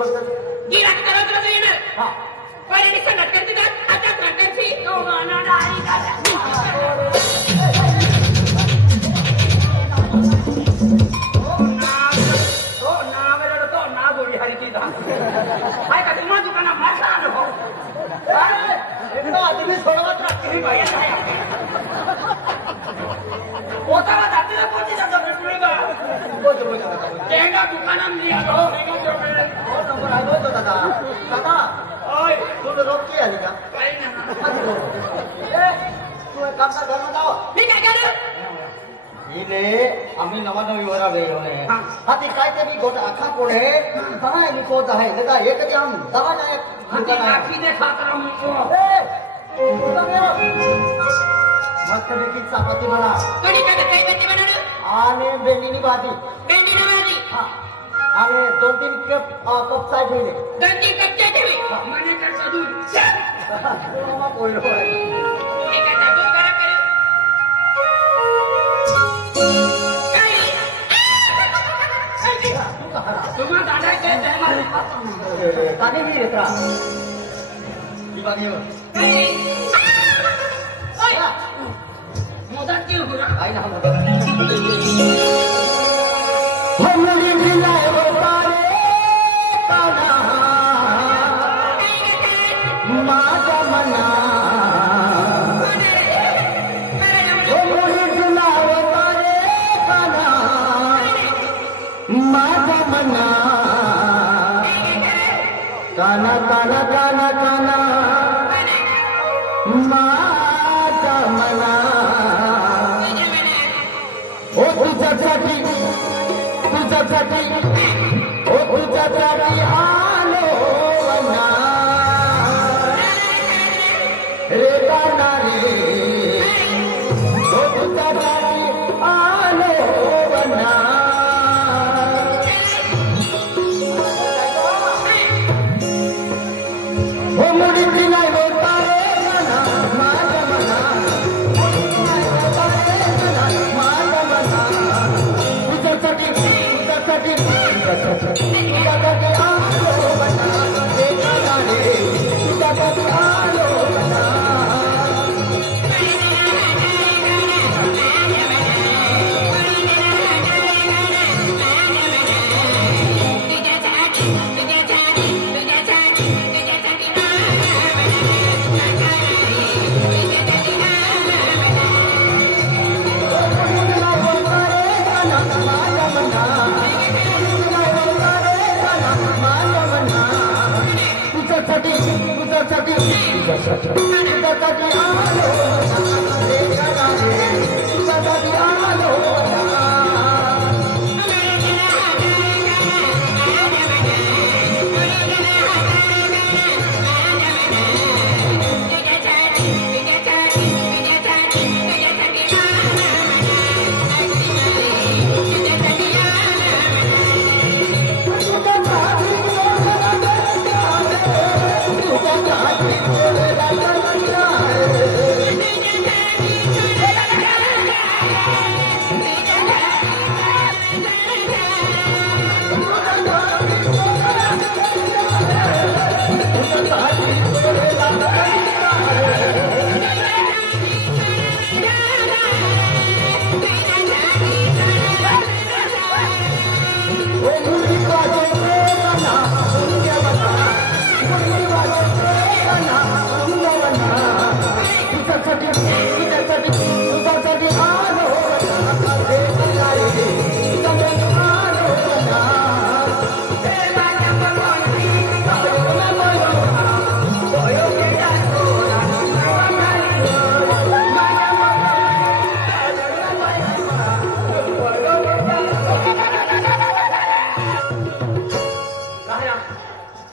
गिराक करत राहील हां पहिले मी संगत करते आता प्रकारची तो गाणं डाळी काढा काय का तुम्हा दुकाना माझा अनुभव तुम्ही सोडवत राहते पोतावा जातीला पोती जाता तेंगा दुकानात निघालो नंबर आलो होतो दादा दादा ओय तुझं रोग की आली का काही नाही तू एक काम कर घरमध्ये जाओ मी काय करू इले आम्ही नवा नवी वरा वेळ होणे हाती काय तरी गोट आखा कोडे काय निकोत आहे लगा एक कधी हम दवा जाय हाती आखी ने खातर मस्त बेटी चपाती बना कडी काय काय बेटी बनवलं आने बेंडीनी भाजी हां आने 2-3 कप चाय ठेवले 2-3 कप चाय ठेवले मने करता दूध मामा बोललो कोणी काय दूध गरम करे तुम्हा दादा के मारे काने भी रेत्रा की बात ये ओय मदत की हो रहा आई ना हमरी मिलाए वो तारे ताना मां जमना हमरी मिलाए वो तारे ताना मां जमना काना काना काना काना मां जमना ओ तुझ्यासाठी ओ तुझ्यासाठी आलो वना रे गाना रे ओ तुझ्यासाठी आलो वना हो मुडी दिला होता रे गाना माझा मना माझा मना तुझ्यासाठी आलो बना देखा रे तुझ्यासाठी आलो बना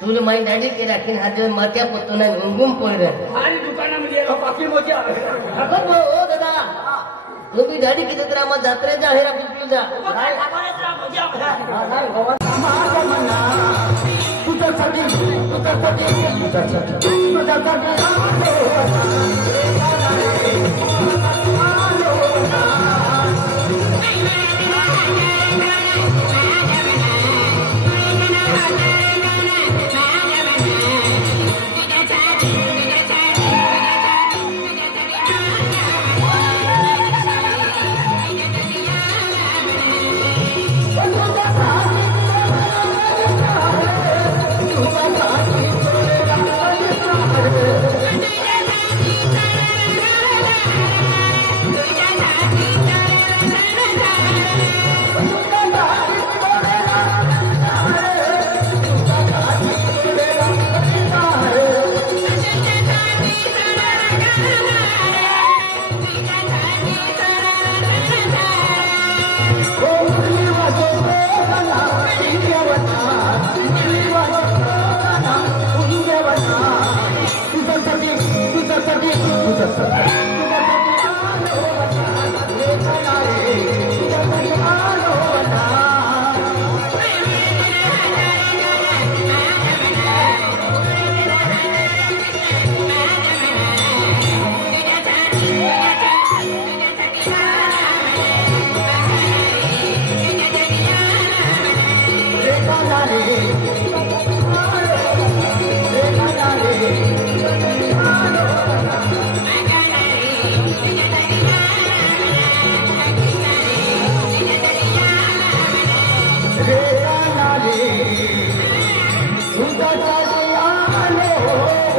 तुला माई दाढी के राखीन हात देऊन मात्या पोतून घुमघुम पोळलं आणि दुकानामध्ये पाकिट मोठी आहे अगं ओ दादा तुम्ही दाढी किती तर आम्हा जात्रेच्या हेरा बिलकुल जा तुझ्यासाठी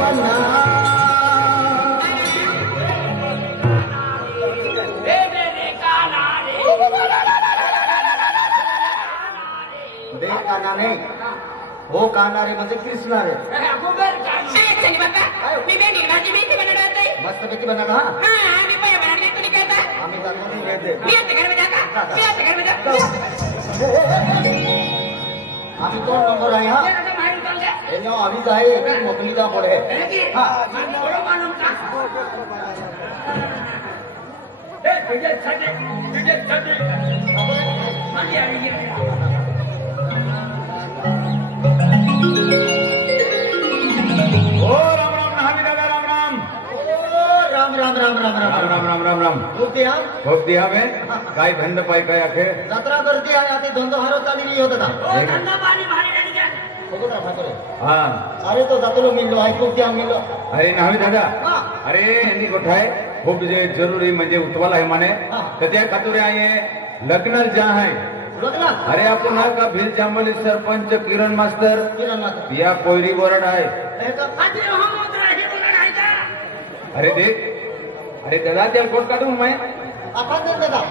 कान्हा देख कान्हा नाही हो कान्हा रे म्हणजे कृष्णा रे मस्त पैकी बनवला हा आम्ही जातो आम्ही कोण नंबर आहे हा आम्ही जाय मोकलीला पुढे खूप दिया में काय धंद पाय काय आखे जत्रा करते आहे आता धंदो हारो चाली नाही होता हा अरे तो जातलो मिळलो आहे खूप त्या मिळलो अरे नावी दादा अरे यांनी गोठा आहे खूप जे जरुरी म्हणजे उतवाल आहे माने तर त्या खातुरे आहे लग्न जा आहे अरे आपण हा का भिल जांभली सरपंच किरण मास्तर या कोयरी बोरड आहे अरे देख अरे दादा त्या कोट काढून मैं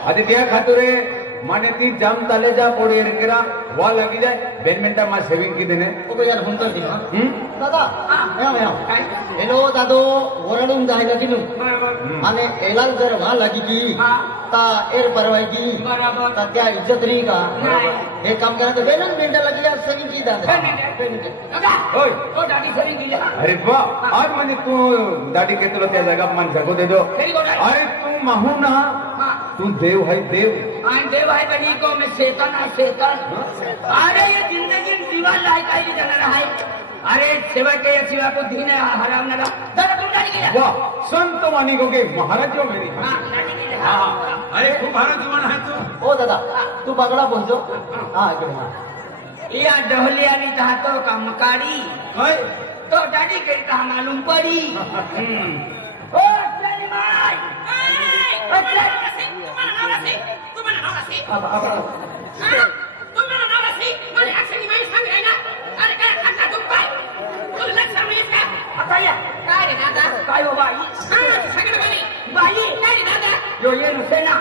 आधी त्या खातुरे माने ती जाम चाले जा पोड़ी केरा वा लगी जाए बैडमिंटन में सेविंग की देने यार फोन कर दिना दादा हेलो दादो वरडून जायला की आणि एलाल जर वा लागी की ता एर परवाई की ता त्या इज्जत रही का हे काम करा तो बेलन मिनटा लगी यार सेविंग की दादा ओय अरे वाह आज मैंने तू दाढ़ी के तुला त्या जागा मन सको दे दो अरे तू माहू ना तू देव है देव है बनी को मैं शैतान है शैतान अरे ये जिंदगी दीवार लाई काई जाना है अरे सेवा के शिवा को दीन है हराम ना दादा तुम डाली गया वाह संत वाणी को के महाराज जो मेरी हां अरे तू महाराज जीवन है तू ओ दादा तू पगड़ा पहुंचो हां या डहलिया नी चाहतो का मकारी तो डाडी के ता मालूम पड़ी ओ चली माई yo yenu sena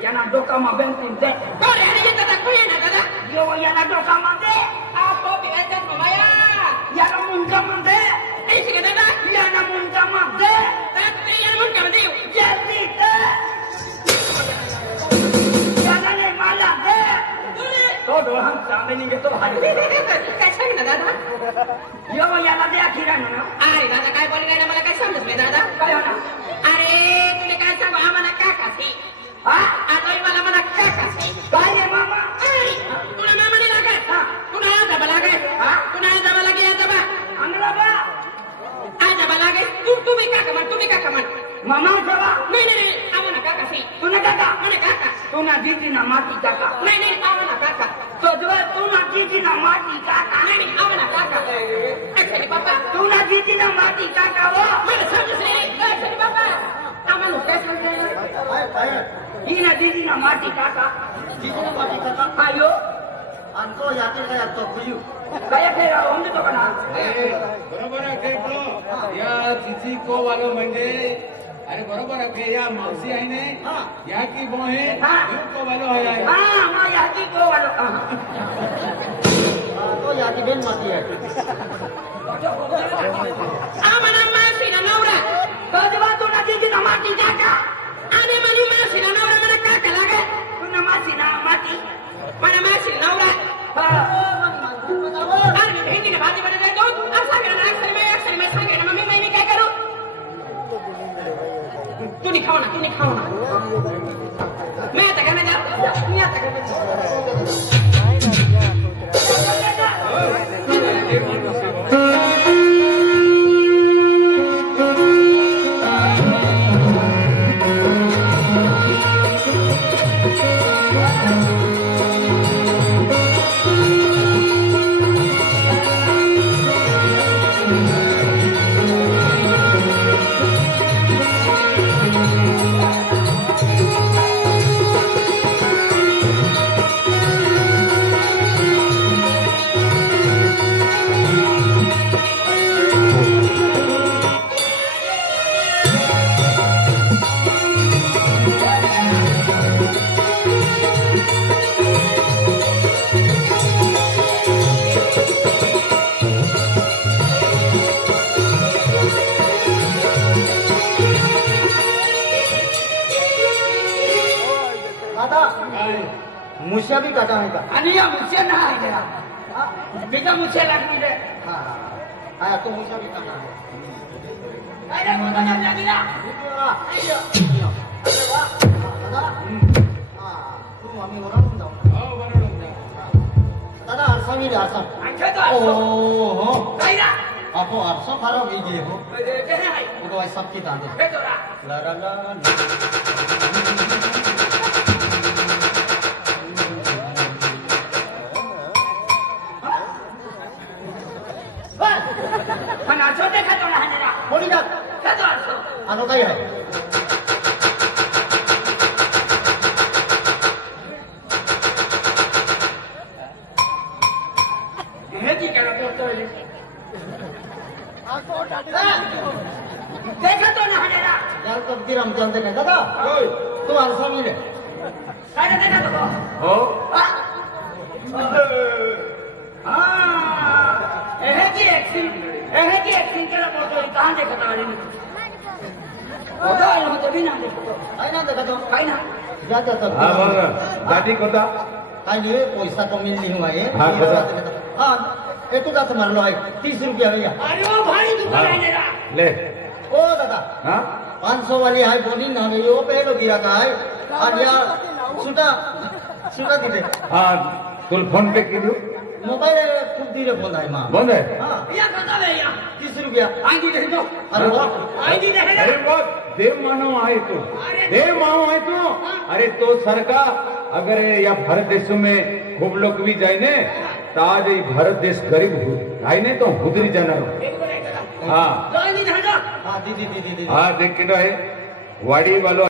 yana doka mabentin de kore ani tata kuyena dada yo yana doka mande apo biete mamaya yana munja mande isi ke dada yana munja mande tapi yana munja mande jadi de yana ne mala de तो दो हम सामने नहीं तो भारी कैसा है दादा यो याला दे आखिरा ना अरे दादा काय बोल गए मला काय समजत नाही दादा काय होणार अरे तुला काय सांगू आम्हाला काका सी हा आता मला काका सी काय रे मामा तुला मामा नाही लागे तुला दबा लागे तुला दबा लागे दबा अंगला बा आ दबा लागे तुम्ही काका म्हण मामा दबा नाही आम्हाला काका सी तुला काका म्हणे काका तुला दीदी ना माती काका नाही आम्हाला काका तो जो तू ना दीदी ना माती काका नाही आम्हाला काका ऐसे पापा तू ना दीदी ना माती काका वो मला समजत नाही ऐसे पापा आम्हाला काय समजायला ही ना दीदी ना माती काका आयो अंतो याते काय तो कुयू काय फेरा होंद तो कना बरोबर आहे या तिची को वालो म्हणजे अरे बरोबर आहे या मावशी आहे ने या की बो है यू को वालो है हां मा या की को वालो तो याती बेन माती है आम्हाला मासी ना नवरा कजवा तो ना दीदी ना माती काका आणि मनी मासी ना नवरा मला काका लागे तुना मासी ना माती मला मासी नवरा अरे भेंडी ना भाजी बना दे तो असा कर मैं सांगे ना मम्मी मैं काय करू तू नहीं खाओ ना मैं आता करने जा मुश्या भी काटा है का आणि या मुश्या ना आहे जरा बिगा मुश्या लागली रे हाँ आया तो मुश्या भी काटा है अरे मोठा लागली ना अरे वाह दादा हाँ तुम आम्ही ओरडून जाऊ दादा आरसा मी आरसा आणखी तो ओ हो काय ना आपो आरसा फारा भी गे हो के आहे वो तो सब की तांदे हे तोरा ला ला ला पण असो देखा तो राहणारा थोड़ी जा का तो असो आनो काय आहे हे की करा बोलतोय देखा तो राहणारा यार कब हम चलते काय दादा तू आरसा मी रे काय देखा तो हो एहे की एक्सिंग केला बोलतोय कहां देखत आले होता आलो तो भी ना देखतो काय ना दादा काय ना जा जा जा हा बघ दादी कोता काय नाही पैसा कमी नहीं हुआ है हाँ, कसा? हाँ ये तो दादा मारलो है 30 रुपया भैया अरे वो भारी दुकान आहे ना ले ओ दादा हाँ 500 वाली है बोली ना गई वो पहले गिरा का है और यार सुटा सुटा दीजिए हाँ तुल फोन पे कीधु मोबाइल खूब धीरे फोन है माँ बंद है हाँ या कसा रे या 30 रुपया आंगी दे दो अरे वाह आंगी दे अरे बहुत देव मानव आहे तू देव मानव आहे तू अरे तो सरका अगर या भारत देश में खूब लोग भी जाए ने तो आज ये भारत देश गरीब आहे ने तो हुदरी जाणार हाँ आंगी दे दो हाँ दीदी दीदी दीदी हाँ देख के है वाड़ी वालों